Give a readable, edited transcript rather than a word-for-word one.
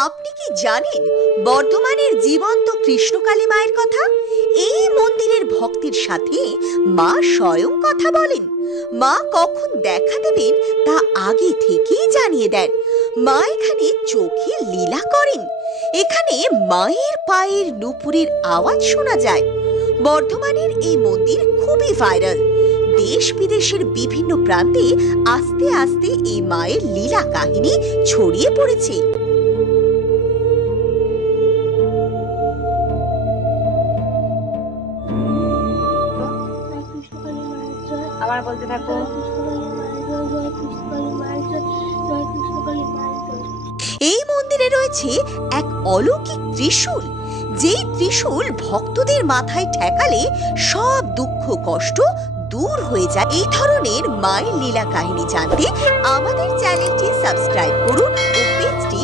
আপনি কি জানেন বর্ধমানের জীবন্ত কৃষ্ণকালী মায়ের কথা? এই মন্দিরের ভক্তের সাথে মা স্বয়ং কথা বলেন। মা কখন দেখা দেবেন তা আগে থেকেই জানিয়ে দেন। মা এখানে চোখে লীলা করেন। এখানে মায়ের পায়ের নুপুরের আওয়াজ শোনা যায়। বর্ধমানের এই মন্দির খুবই ভাইরাল। দেশ বিদেশের বিভিন্ন প্রান্তে আস্তে আস্তে এই মায়ের লীলা কাহিনী ছড়িয়ে পড়েছে। আবার বলতে থাকো। এই মন্দিরে রয়েছে এক অলৌকিক ত্রিশূল, যেই ত্রিশূল ভক্তদের মাথায় ঠেকালে সব দুঃখ কষ্ট দূর হয়ে যায়। এই ধরনের মায়ের লীলা কাহিনী জানতে আমাদের চ্যানেলটি সাবস্ক্রাইব করুন ও পেজটি